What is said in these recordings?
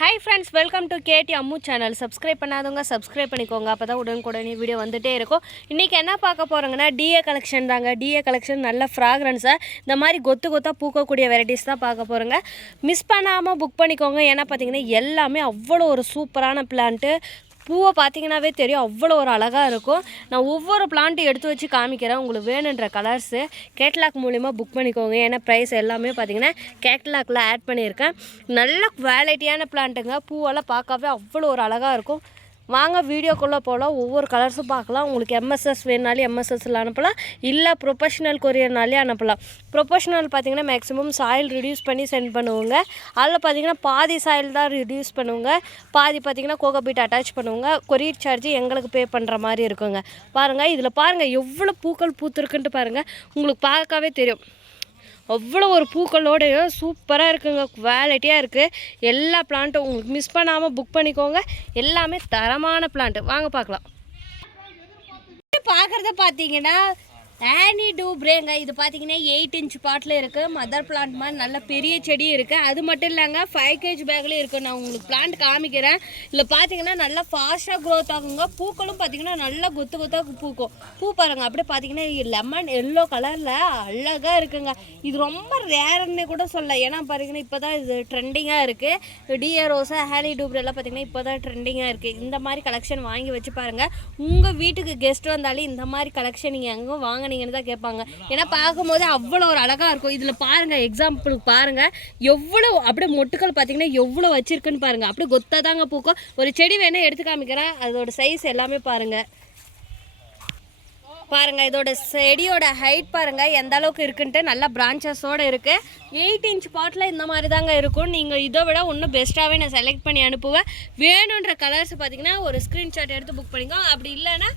Hi friends, welcome to KD Ammu channel. Subscribe பண்ணாதவங்க subscribe பண்ணிக்கோங்க, அப்போ தான் உடனுக்குடனே வீடியோ வந்துகிட்டே இருக்கும். இன்றைக்கி என்ன பார்க்க போகிறோங்கன்னா டிஏ கலெக்ஷன் தாங்க. டிஏ கலெக்ஷன் நல்ல ஃப்ராக்ரன்ஸாக இந்த மாதிரி கொத்தாக பூக்கக்கூடிய வெரைட்டிஸ் தான் பார்க்க போகிறோங்க. மிஸ் பண்ணாமல் புக் பண்ணிக்கோங்க. ஏன்னா பார்த்தீங்கன்னா எல்லாமே அவ்வளோ ஒரு சூப்பரான பிளான்ட்டு. பூவை பார்த்தீங்கன்னாவே தெரியும், அவ்வளோ ஒரு அழகாக இருக்கும். நான் ஒவ்வொரு பிளான்ட்டும் எடுத்து வச்சு காமிக்கிறேன். உங்களுக்கு வேணுன்ற கலர்ஸு கேட்லாக் மூலிமா புக் பண்ணிக்கோங்க. ஏன்னா ப்ரைஸ் எல்லாமே பார்த்தீங்கன்னா கேட்லாக்கில் ஆட் பண்ணியிருக்கேன். நல்ல குவாலிட்டியான பிளான்ட்டுங்க. பூவெல்லாம் பார்க்கவே அவ்வளோ ஒரு அழகாக இருக்கும். வாங்க வீடியோக்குள்ளே போகலாம். ஒவ்வொரு கலர்ஸும் பார்க்கலாம். உங்களுக்கு எம்எஸ்எஸ் வேணுனாலே எம்எஸ்எஸ்ல அனுப்பலாம், இல்லை ப்ரொஃபஷ்னல் கொரியர்னாலே அனுப்பலாம். ப்ரொஃபஷ்னல் பார்த்திங்கன்னா மேக்ஸிமம் சாயில் ரிடியூஸ் பண்ணி சென்ட் பண்ணுவோங்க. அதில் பார்த்திங்கன்னா பாதி சாயில் தான் ரிடியூஸ் பண்ணுவோங்க, பாதி பார்த்திங்கன்னா கோகோபீட் அட்டாச் பண்ணுவோங்க. கொரியர் சார்ஜ் எங்களுக்கு பே பண்ணுற மாதிரி இருக்குங்க. பாருங்கள், இதில் பாருங்கள் எவ்வளோ பூக்கள் பூத்துருக்குன்ட்டு பாருங்கள். உங்களுக்கு பார்க்கவே தெரியும் அவ்வளோ ஒரு பூக்களோடைய சூப்பராக இருக்குங்க. குவாலிட்டியாக இருக்குது. எல்லா பிளான்ட்டும் உங்களுக்கு மிஸ் பண்ணாமல் புக் பண்ணிக்கோங்க. எல்லாமே தரமான பிளான்ட்டு. வாங்க பார்க்கலாம். பார்க்குறத பார்த்தீங்கன்னா ஆனி டூப்ரேங்க. இது பார்த்தீங்கன்னா 8 இன்ச் பாட்டில் இருக்குது. மதர் பிளான்ட் மாதிரி நல்ல பெரிய செடி இருக்குது. அது மட்டும் இல்லைங்க, 5 kg பேக்லேயும் இருக்குது. நான் உங்களுக்கு பிளான்ட் காமிக்கிறேன். இதில் பார்த்தீங்கன்னா நல்லா ஃபாஸ்ட்டாக க்ரோத் ஆகுங்க. பூக்களும் பார்த்தீங்கன்னா நல்லா கொத்தாக பூக்கும். பூ பாருங்கள், அப்படியே பார்த்தீங்கன்னா லெமன் எல்லோ கலரில் அழகாக இருக்குங்க. இது ரொம்ப ரேர்னே கூட சொல்லலாம். ஏன்னா பாருங்கன்னா இப்போ தான் இது ட்ரெண்டிங்காக இருக்குது. டிஏ ரோஸா ஹேனி டூப்ரேலாம் பார்த்தீங்கன்னா இப்போ தான் ட்ரெண்டிங்காக இருக்குது. இந்த மாதிரி கலெக்ஷன் வாங்கி வச்சு பாருங்கள். உங்கள் வீட்டுக்கு கெஸ்ட் வந்தாலே இந்த மாதிரி கலெக்ஷன் நீங்கள் எங்கே வாங்க நீங்கன்னு தான் கேட்பாங்க. ஏன்னா பார்க்கும்போது அவ்வளோ ஒரு அழகாக இருக்கும். இதில் பாருங்கள், எக்ஸாம்பிளுக்கு பாருங்கள் எவ்வளோ அப்படியே மொட்டுக்கள் பார்த்தீங்கன்னா எவ்வளோ வச்சிருக்குன்னு பாருங்கள். அப்படியே கொத்தாக தாங்க பூக்கும். ஒரு செடி வேணால் எடுத்து காமிக்கிறேன். அதோட சைஸ் எல்லாமே பாருங்கள். இதோட செடியோட ஹைட் பாருங்கள் எந்த அளவுக்கு இருக்குன்ட்டு. நல்லா பிரான்ச்சஸோடு இருக்குது. 8 இன்ச் பாட்டில் இந்த மாதிரி தாங்க இருக்கும். நீங்கள் இதை விட இன்னும் பெஸ்ட்டாகவே நான் செலக்ட் பண்ணி அனுப்புவேன். வேணுன்ற கலர்ஸ் பார்த்தீங்கன்னா ஒரு ஸ்க்ரீன்ஷாட் எடுத்து புக் பண்ணிக்கோ. அப்படி இல்லைன்னா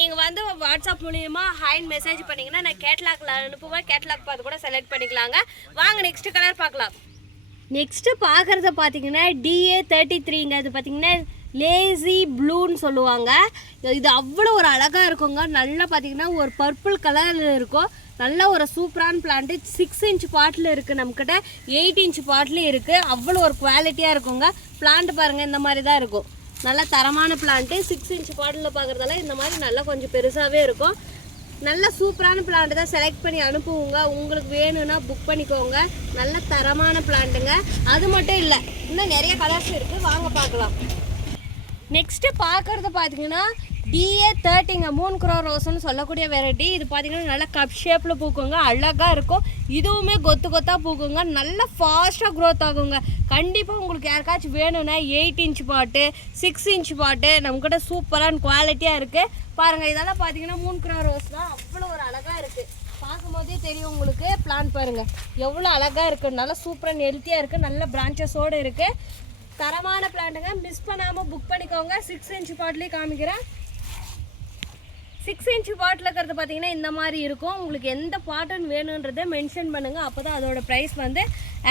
நீங்கள் வந்து வாட்ஸ்அப் மூலிமா ஹாய்ன்னு மெசேஜ் பண்ணிங்கன்னா நான் கேட்லாகில் அனுப்புவேன். கேட்லாக் பார்த்து கூட செலக்ட் பண்ணிக்கலாங்க. வாங்க நெக்ஸ்ட்டு கலர் பார்க்கலாம். நெக்ஸ்ட்டு பார்க்குறத பார்த்தீங்கன்னா DA 33ங்க. இது பார்த்தீங்கன்னா லேசி ப்ளூன்னு சொல்லுவாங்க. இது அவ்வளோ ஒரு அழகாக இருக்குங்க. நல்லா பார்த்தீங்கன்னா ஒரு பர்பிள் கலரில் இருக்கும். நல்ல ஒரு சூப்பரான பிளான்ட்டு. 6 இன்ச் பாட்டில் இருக்குது. நம்மக்கிட்ட 8 இன்ச் பாட்டிலும் இருக்குது. அவ்வளோ ஒரு குவாலிட்டியாக இருக்குங்க. பிளான்ட் பாருங்கள் இந்த மாதிரி தான் இருக்கும். நல்ல தரமான பிளான்ட்டு. 6 இன்ச் பாட்டில் பார்க்குறதால இந்த மாதிரி நல்லா கொஞ்சம் பெருசாகவே இருக்கும். நல்ல சூப்பரான பிளான்ட்டு தான் செலக்ட் பண்ணி அனுப்புவோங்க. உங்களுக்கு வேணும்னா புக் பண்ணிக்கோங்க. நல்ல தரமான பிளான்ட்டுங்க. அது மட்டும் இல்லை, இன்னும் நிறைய கலர்ஸ் இருக்குது. வாங்க பார்க்கலாம். நெக்ஸ்ட்டு பார்க்குறது பார்த்தீங்கன்னா DA 30ங்க. 3 crore ரோஸ்ன்னு சொல்லக்கூடிய வெரைட்டி. இது பார்த்தீங்கன்னா நல்லா கப் ஷேப்பில் பூக்குங்க. அழகாக இருக்கும். இதுவுமே கொத்தாக பூக்குங்க. நல்லா ஃபாஸ்ட்டாக க்ரோத் ஆகுங்க. கண்டிப்பாக உங்களுக்கு யாருக்காச்சும் வேணும்னா 8 இன்ச் பாட்டு 6 இன்ச் பாட்டு நம்மக்கிட்ட சூப்பரான குவாலிட்டியாக இருக்குது. பாருங்கள், இதெல்லாம் பார்த்தீங்கன்னா 3 crore ரோஸ் தான். அவ்வளோ ஒரு அழகாக இருக்குது. பார்க்கும்போதே தெரியும் உங்களுக்கு. பிளான் பாருங்கள் எவ்வளோ அழகாக இருக்குது. நல்லா சூப்பராக ஹெல்த்தியாக இருக்குது. நல்ல பிரான்ச்சஸோடு இருக்குது. தரமான பிளான்ட்டுங்க. மிஸ் பண்ணாமல் புக் பண்ணிக்கோங்க. 6 இன்ச் பாட்டிலே காமிக்கிறேன். 6 இன்ச் பாட்டில் இருக்கிறது பார்த்தீங்கன்னா இந்த மாதிரி இருக்கும். உங்களுக்கு எந்த பாட்டுன்னு வேணுன்றதை மென்ஷன் பண்ணுங்கள். அப்போ தான் அதோட ப்ரைஸ் வந்து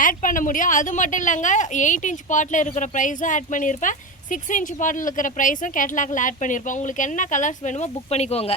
ஆட் பண்ண முடியும். அது மட்டும் இல்லைங்க, 8 இன்ச் பாட்டில் இருக்கிற ப்ரைஸும் ஆட் பண்ணியிருப்பேன். 6 இன்ச் பாட்டில் இருக்கிற ப்ரைஸும் கேட்லாகில் ஆட் பண்ணியிருப்பேன். உங்களுக்கு என்ன கலர்ஸ் வேணுமோ புக் பண்ணிக்கோங்க.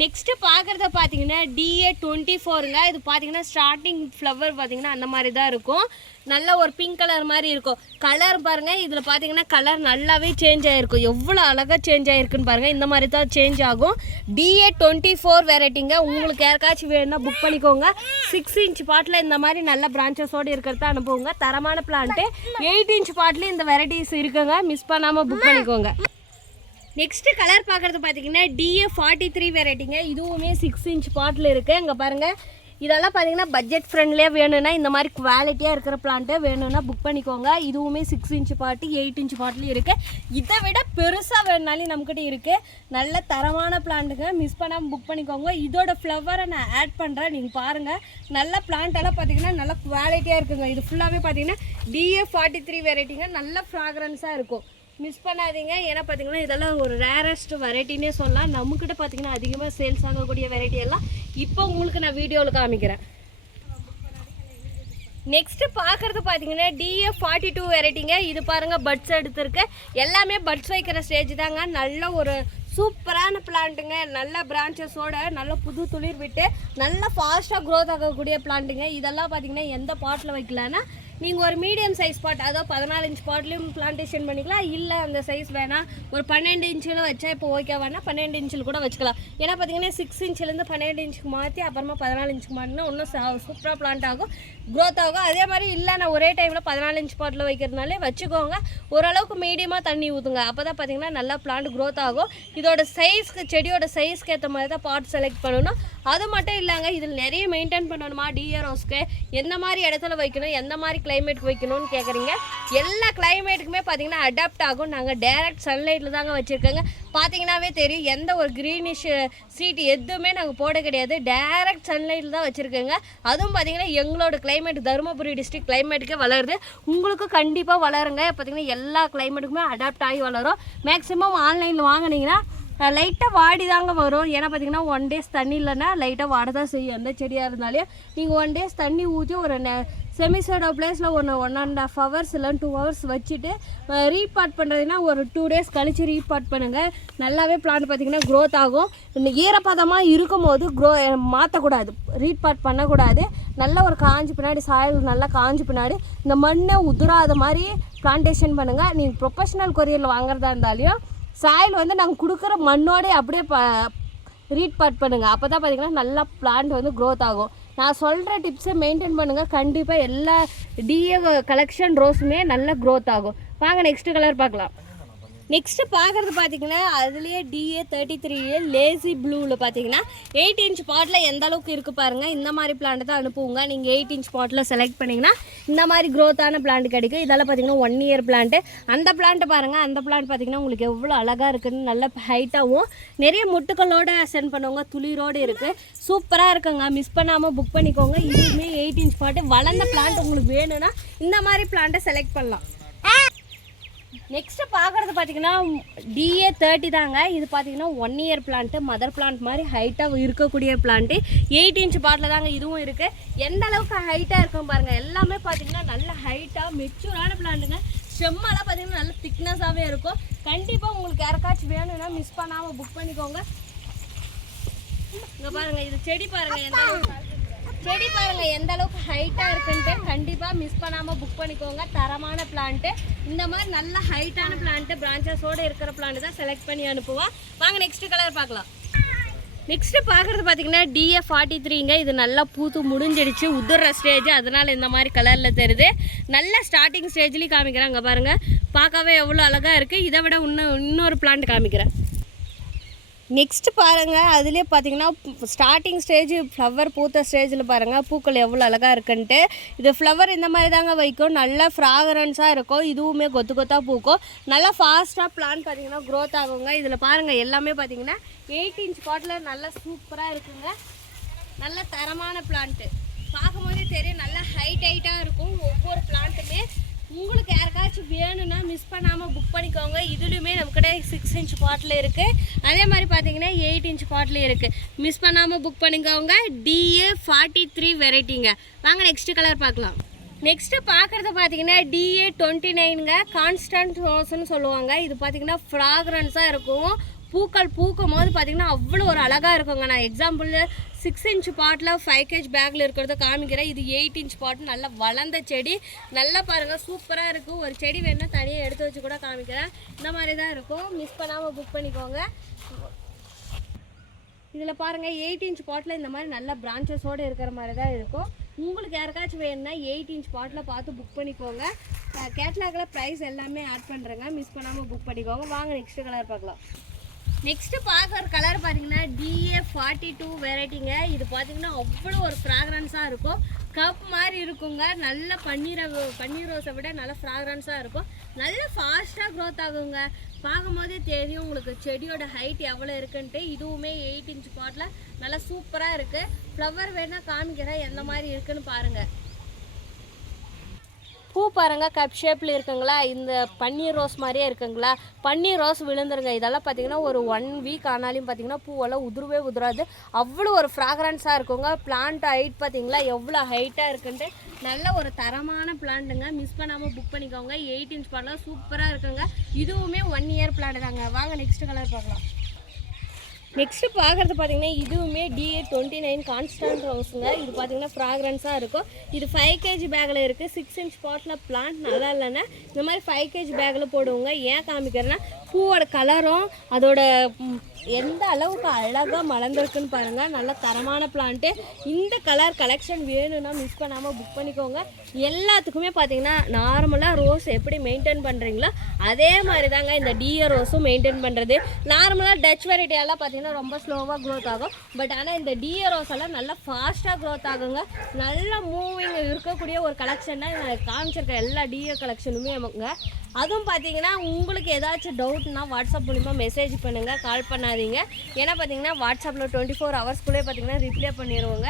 நெக்ஸ்ட்டு பார்க்குறத பார்த்தீங்கன்னா DA 24ங்க. இது பார்த்தீங்கன்னா ஸ்டார்டிங் ஃப்ளவர் பார்த்தீங்கன்னா அந்த மாதிரி தான் இருக்கும். நல்ல ஒரு பிங்க் கலர் மாதிரி இருக்கும். கலர் பாருங்கள், இதில் பார்த்தீங்கன்னா கலர் நல்லாவே சேஞ்ச் ஆகிருக்கும். எவ்வளோ அழகாக சேஞ்ச் ஆகிருக்குன்னு பாருங்கள். இந்த மாதிரி தான் சேஞ்ச் ஆகும். DA 24 வெரைட்டிங்க. உங்களுக்கு யாருக்காச்சும் வேணும்னா புக் பண்ணிக்கோங்க. 6 இன்ச் பாட்டில் இந்த மாதிரி நல்ல பிரான்ச்சஸோடு இருக்கிறத அனுப்புவோங்க. தரமான பிளான்ட்டு. 8 இன்ச் பாட்டில் இந்த வெரைட்டிஸ் இருக்குங்க. மிஸ் பண்ணாமல் புக் பண்ணிக்கோங்க. நெக்ஸ்ட்டு கலர் பார்க்குறது பார்த்தீங்கன்னா DA 43 வெரைட்டிங்க. இதுவுமே 6 இன்ச் பாட்டில் இருக்குது. இங்கே பாருங்கள், இதெல்லாம் பார்த்தீங்கன்னா பட்ஜெட் ஃப்ரெண்ட்லியாக வேணும்னா இந்த மாதிரி குவாலிட்டியாக இருக்கிற பிளான்ட்டு வேணும்னா புக் பண்ணிக்கோங்க. இதுவுமே 6 இன்ச் பாட்டு 8 இன்ச் பாட்டிலும் இருக்குது. இதை விட பெருசாக வேணுனாலும் நம்மக்கிட்ட இருக்குது. நல்ல தரமான பிளான்ட்டுங்க. மிஸ் பண்ணாமல் புக் பண்ணிக்கோங்க. இதோட ஃப்ளவரை நான் ஆட் பண்ணுறேன். நீங்கள் பாருங்கள், நல்ல பிளான்ட்டெல்லாம் பார்த்தீங்கன்னா நல்ல குவாலிட்டியாக இருக்குங்க. இது ஃபுல்லாகவே பார்த்தீங்கன்னா DA 43 வெரைட்டிங்க. நல்ல ஃப்ராக்ரன்ஸாக இருக்கும். மிஸ் பண்ணாதீங்க. ஏன்னா பார்த்தீங்கன்னா இதெல்லாம் ஒரு ரேரஸ்ட் வெரைட்டினே சொல்லலாம். நம்மக்கிட்ட பார்த்தீங்கன்னா அதிகமாக சேல்ஸ் ஆகக்கூடிய வெரைட்டி எல்லாம் இப்போ உங்களுக்கு நான் வீடியோவில் காமிக்கிறேன். நெக்ஸ்ட்டு பார்க்குறது பார்த்தீங்கன்னா DA 42 வெரைட்டிங்க. இது பாருங்கள், பட்ஸ் எடுத்துருக்கு. எல்லாமே பட்ஸ் வைக்கிற ஸ்டேஜ் தாங்க. நல்ல ஒரு சூப்பரான பிளான்ட்டுங்க. நல்ல பிரான்ச்சஸோட நல்ல புது துளிர் விட்டு நல்ல ஃபாஸ்ட்டாக க்ரோத் ஆகக்கூடிய பிளான்ட்டுங்க. இதெல்லாம் பார்த்தீங்கன்னா எந்த பாட்டில் வைக்கலான்னா நீங்கள் ஒரு மீடியம் சைஸ் பாட், அதோ 14 இன்ச் பாட்லேயும் பிளான்டேஷன் பண்ணிக்கலாம். இல்லை அந்த சைஸ் வேணாம், ஒரு 12 இன்ச்சில் வச்சா இப்போ ஓகே வேணா 12 இன்ச்சில் கூட வச்சுக்கலாம். ஏன்னா பார்த்தீங்கன்னா 6 இன்ச்சிலேருந்து 12 இன்ச்சுக்கு மாற்றி அப்புறமா 14 இன்ச்சுக்கு மாற்றினா இன்னும் சூப்பராக பிளான்ட் ஆகும், க்ரோத் ஆகும். அதே மாதிரி இல்லை நான் ஒரே டைமில் 14 இன்ச் பாட்டில் வைக்கிறதுனாலே வச்சுக்கோங்க. ஓரளவுக்கு மீடியமாக தண்ணி ஊற்றுங்க, அப்போ தான் பார்த்தீங்கன்னா நல்லா பிளான்ட் க்ரோத் ஆகும். இதோட சைஸ்க்கு, செடியோட சைஸ்க்கு ஏற்ற மாதிரி தான் பாட் செலக்ட் பண்ணணும். அது மட்டும் இல்லைங்க, இதில் நிறைய மெயின்டைன் பண்ணணுமா டிஏ ரோஸ்க்கு, எந்த மாதிரி இடத்துல வைக்கணும், எந்த மாதிரி கிளைமேட்டுக்கு வைக்கணும்னு கேட்குறீங்க. எல்லா கிளைமேட்டுக்குமே பார்த்தீங்கன்னா அடாப்ட் ஆகும். நாங்கள் டைரக்ட் சன்லைட்டில் தாங்க வச்சுருக்கோங்க. பார்த்தீங்கன்னாவே தெரியும், எந்த ஒரு க்ரீனிஷ் சீட் எதுவுமே நாங்கள் போட கிடையாது, டைரக்ட் சன்லைட்டில் தான் வச்சுருக்கோங்க. அதுவும் பார்த்தீங்கன்னா எங்களோட கிளைமேட் தருமபுரி டிஸ்ட்ரிக்ட் கிளைமேட்டுக்கே வளருது. உங்களுக்கு கண்டிப்பாக வளருங்க. பார்த்தீங்கன்னா எல்லா கிளைமேட்டுக்குமே அடாப்ட் ஆகி வளரும். மேக்ஸிமம் ஆன்லைனில் வாங்கினீங்கன்னா லைட்டாக வாடி தாங்க வரும். ஏன்னா பார்த்தீங்கன்னா 1 days தண்ணி இல்லைன்னா லைட்டாக வாட தான் செய்யும். எந்த செடியாக இருந்தாலும் நீங்கள் 1 days தண்ணி ஊற்றி ஒரு செமிசைடோ பிளேஸில் 1.5 hours இல்லை 2 hours வச்சுட்டு ரீபாட் பண்ணுறதுன்னா ஒரு 2 days கழித்து ரீபாட் பண்ணுங்கள். நல்லாவே பிளான்ட் பார்த்திங்கன்னா க்ரோத் ஆகும். இந்த ஈரப்பதமாக இருக்கும் போது மாற்றக்கூடாது, ரீபாட் பண்ணக்கூடாது. நல்லா ஒரு காஞ்சி பின்னாடி, சாயில் நல்லா காஞ்சி பின்னாடி இந்த மண்ணை உதிராத மாதிரி பிளான்டேஷன் பண்ணுங்கள். நீங்கள் ப்ரொஃபஷ்னல் கொரியரில் வாங்குறதா இருந்தாலையும் சாயில் வந்து நாங்கள் கொடுக்குற மண்ணோடே அப்படியே ரீபாட் பண்ணுங்கள். அப்போ தான் பார்த்திங்கன்னா நல்லா பிளான்ட் வந்து க்ரோத் ஆகும். நான் சொல்கிற டிப்ஸை மெயின்டைன் பண்ணுங்கள். கண்டிப்பாக எல்லா டிஏ கலெக்ஷன் ரோஸுமே நல்லா க்ரோத் ஆகும். வாங்க நெக்ஸ்ட்டு கலர் பார்க்கலாம். நெக்ஸ்ட்டு பார்க்குறது பார்த்திங்கன்னா அதுலேயே DA 33 லேசி ப்ளூவில் பார்த்தீங்கன்னா 8 inch பாட்டில் எந்த அளவுக்கு இருக்குது பாருங்கள். இந்த மாதிரி பிளான்ட் தான் அனுப்புவோங்க. நீங்கள் 8 inch பாட்டில் செலக்ட் பண்ணிங்கன்னா இந்த மாதிரி க்ரோத்தான பிளான்ட் கிடைக்கும். இதெல்லாம் பார்த்திங்கன்னா 1 year பிளான்ட்டு. அந்த பிளான்ட்டு பாருங்கள், அந்த பிளான்ட் பார்த்திங்கன்னா உங்களுக்கு எவ்வளோ அழகாக இருக்குதுன்னு, நல்ல ஹைட்டாகவும் நிறைய முட்டுக்களோடு சென்ட் பண்ணுவாங்க, துளிரோடு இருக்குது. சூப்பராக இருக்குங்க, மிஸ் பண்ணாமல் புக் பண்ணிக்கோங்க. இதுவுமே 8 inch பாட்டு. வளர்ந்த பிளான்ட் உங்களுக்கு வேணும்னா இந்த மாதிரி பிளான்ட்டை செலக்ட் பண்ணலாம். நெக்ஸ்ட்டு பார்க்குறது பார்த்திங்கன்னா DA 30 தாங்க. இது பார்த்திங்கன்னா 1 year பிளான்ட்டு, மதர் பிளான்ட் மாதிரி ஹைட்டாக இருக்கக்கூடிய பிளான்ட்டு. 8 inch பாட்டில் தாங்க இதுவும் இருக்குது. எந்த அளவுக்கு ஹைட்டாக இருக்கும் பாருங்கள். எல்லாமே பார்த்திங்கன்னா நல்ல ஹைட்டாக மெச்சூரான பிளான்ட்டுங்க. செம்மெல்லாம் பார்த்திங்கன்னா நல்ல திக்னஸாகவே இருக்கும். கண்டிப்பாக உங்களுக்கு யாருக்காச்சும் வேணும்னா மிஸ் பண்ணாமல் புக் பண்ணிக்கோங்க. இங்கே பாருங்கள், இது செடி பாருங்கள், எந்த அளவுக்கு ஹைட்டாக இருக்குன்ட்டு. கண்டிப்பாக மிஸ் பண்ணாமல் புக் பண்ணிக்கோங்க. தரமான பிளான்ட்டு, இந்த மாதிரி நல்ல ஹைட்டான பிளான்ட்டு, பிரான்ச்சஸோடு இருக்கிற பிளான்ட்டு தான் செலக்ட் பண்ணி அனுப்புவோம். வாங்க நெக்ஸ்ட்டு கலர் பார்க்கலாம். நெக்ஸ்ட்டு பார்க்குறது பார்த்திங்கன்னா DA 43ங்க. இது நல்லா பூத்து முடிஞ்சிடுச்சு, உதிர்ற ஸ்டேஜ், அதனால் இந்த மாதிரி கலரில் தெரியுது. நல்ல ஸ்டார்டிங் ஸ்டேஜ்லேயும் காமிக்கிறேன். அங்கே பாருங்கள், பார்க்கவே எவ்வளோ அழகாக இருக்குது. இதை விட இன்னொரு பிளான்ட் காமிக்கிறேன். நெக்ஸ்ட்டு பாருங்கள், அதுலேயே பார்த்தீங்கன்னா ஸ்டார்டிங் ஸ்டேஜ் ஃப்ளவர் பூத்த ஸ்டேஜில் பாருங்கள் பூக்கள் எவ்வளோ அழகாக இருக்குன்ட்டு. இது ஃப்ளவர் இந்த மாதிரி தாங்க வைக்கும், நல்லா ஃப்ராக்ரன்ஸாக இருக்கும். இதுவுமே கொத்து கொத்தாக பூக்கும். நல்லா ஃபாஸ்ட்டாக பிளான்ட் பார்த்திங்கன்னா க்ரோத் ஆகுங்க. இதில் பாருங்கள் எல்லாமே பார்த்திங்கன்னா 8 inch பாட்டில் நல்லா சூப்பராக இருக்குங்க. நல்ல தரமான பிளான்ட்டு, பார்க்கும்போதே தெரியும் நல்லா ஹைட்டாக இருக்கும் ஒவ்வொரு பிளான்ட்டுமே. உங்களுக்கு யாருக்காச்சும் வேணும்னா மிஸ் பண்ணாமல் புக் பண்ணிக்கோங்க. இதுலேயுமே நம்மக்கிட்ட 6 inch பாட்டில் இருக்குது. அதே மாதிரி பார்த்தீங்கன்னா 8 inch பாட்டில் இருக்குது. மிஸ் பண்ணாமல் புக் பண்ணிக்கோங்க. DA 43 வெரைட்டிங்க. வாங்க நெக்ஸ்ட்டு கலர் பார்க்கலாம். நெக்ஸ்ட்டு பார்க்குறது பார்த்தீங்கன்னா DA 29ங்க. கான்ஸ்டன்ட் ரோஸ்ன்னு சொல்லுவாங்க. இது பார்த்தீங்கன்னா ஃப்ராக்ரன்ஸாக இருக்கும். பூக்கள் பூக்கும் போது பார்த்திங்கன்னா அவ்வளோ ஒரு அழகாக இருக்குங்க. நான் எக்ஸாம்பிள் 6 inch பாட்டில் 5 kg பேக்கில் இருக்கிறத காமிக்கிறேன். இது 8 inch பாட்டு, நல்லா வளர்ந்த செடி. நல்லா பாருங்கள், சூப்பராக இருக்கும். ஒரு செடி வேணுன்னா தனியாக எடுத்து வச்சு கூட காமிக்கிறேன். இந்த மாதிரி தான் இருக்கும். மிஸ் பண்ணாமல் புக் பண்ணிக்கோங்க. இதில் பாருங்கள் 8 inch பாட்டில் இந்த மாதிரி நல்ல பிரான்ச்சஸோடு இருக்கிற மாதிரி தான் இருக்கும். உங்களுக்கு யாருக்காச்சும் வேணும்னா 8 inch பாட்டில் பார்த்து புக் பண்ணிக்கோங்க. கேட்லாகில் ப்ரைஸ் எல்லாமே ஆட் பண்ணுறேங்க, மிஸ் பண்ணாமல் புக் பண்ணிக்கோங்க. வாங்க நெக்ஸ்ட்டு கலர் பார்க்கலாம். நெக்ஸ்ட்டு பார்க்குற கலர் பார்த்தீங்கன்னா DA 42 வெரைட்டிங்க. இது பார்த்தீங்கன்னா அவ்வளோ ஒரு ஃப்ராக்ரன்ஸாக இருக்கும். கப் மாதிரி இருக்குங்க. நல்ல பன்னீர் ரோஸை விட நல்ல ஃப்ராக்ரன்ஸாக இருக்கும். நல்ல ஃபாஸ்ட்டாக க்ரோத் ஆகுங்க. பார்க்கும்போதே தெரியும் உங்களுக்கு செடியோட ஹைட் எவ்வளோ இருக்குன்ட்டு. இதுவுமே 8 inch பாட்டில் நல்லா சூப்பராக இருக்குது. ஃப்ளவர் வேணால் காமிக்கிறேன் எந்த மாதிரி இருக்குன்னு பாருங்கள். பூ பாருங்கள், கப் ஷேப்பில் இருக்குங்களா, இந்த பன்னீர் ரோஸ் மாதிரியே இருக்குங்களா. பன்னீர் ரோஸ் விழுந்துருங்க. இதெல்லாம் பார்த்திங்கன்னா ஒரு 1 week ஆனாலும் பார்த்திங்கன்னா பூவெல்லாம் உதிராது. அவ்வளோ ஒரு ஃப்ராக்ரன்ஸாக இருக்குங்க. பிளான்ட் ஹைட் பார்த்திங்களா எவ்வளோ ஹைட்டாக இருக்குன்ட்டு. நல்ல ஒரு தரமான பிளான்ட்டுங்க. மிஸ் பண்ணாமல் புக் பண்ணிக்கோங்க. 8 inch பாட்டில் சூப்பராக இருக்குங்க. இதுவுமே 1 year பிளான்ட் தாங்க. வாங்க நெக்ஸ்ட் கலர் பார்க்கலாம். நெக்ஸ்ட்டு பார்க்குறது பார்த்தீங்கன்னா இதுவுமே DA29 கான்ஸ்டன்ட் ரோஸுங்க. இது பார்த்தீங்கன்னா ஃப்ராக்ரன்ஸாக இருக்கும். இது 5 kg பேக்கில் இருக்குது. 6 inch பாட்டில் பிளான்ட் நல்லா இல்லைன்னா இந்த மாதிரி 5 kg பேக்கில் போடுவோங்க. ஏன் காமிக்கிறேன்னா பூவோட கலரும் அதோட எந்த அளவுக்கு அழகாக மலர்ந்துருக்குன்னு பாருங்கள். நல்ல தரமான பிளான்ட்டு. இந்த கலர் கலெக்ஷன் வேணும்னா மிஸ் பண்ணாமல் புக் பண்ணிக்கோங்க. எல்லாத்துக்குமே பார்த்தீங்கன்னா நார்மலாக ரோஸ் எப்படி மெயின்டைன் பண்ணுறீங்களோ அதே மாதிரி தாங்க இந்த DA ரோஸும் மெயின்டைன் பண்ணுறது. நார்மலாக டச் வெரைட்டியெல்லாம் பார்த்தீங்கன்னா ரொம்ப ஸ்லோவாக க்ரோத் ஆகும். பட் ஆனால் இந்த DA ரோஸ் எல்லாம் நல்லா ஃபாஸ்ட்டாக க்ரோத் ஆகுங்க. நல்ல மூவிங் இருக்கக்கூடிய ஒரு கலெக்ஷன் தான் நான் காமிச்சிருக்க எல்லா DA கலெக்ஷனுமே அவங்க. அதுவும் பார்த்தீங்கன்னா உங்களுக்கு ஏதாச்சும் டவுட்னா வாட்ஸ்அப் மூலிமா மெசேஜ் பண்ணுங்கள், கால் பண்ணாதீங்க. ஏன்னா பார்த்தீங்கன்னா வாட்ஸ்அப்பில் 24 ஹவர்ஸ்க்குள்ளே பார்த்தீங்கன்னா ரிப்ளை பண்ணிடுவோங்க.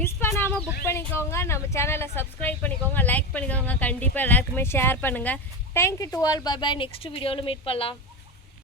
மிஸ் பண்ணாமல் புக் பண்ணிக்கோங்க. நம்ம சேனலை சப்ஸ்கிரைப் பண்ணிக்கோங்க, லைக் பண்ணிக்கோங்க. கண்டிப்பாக எல்லாருக்குமே ஷேர் பண்ணுங்கள். Thank you to all. Bye bye. Next வீடியோவில் மீட் பண்ணலாம்.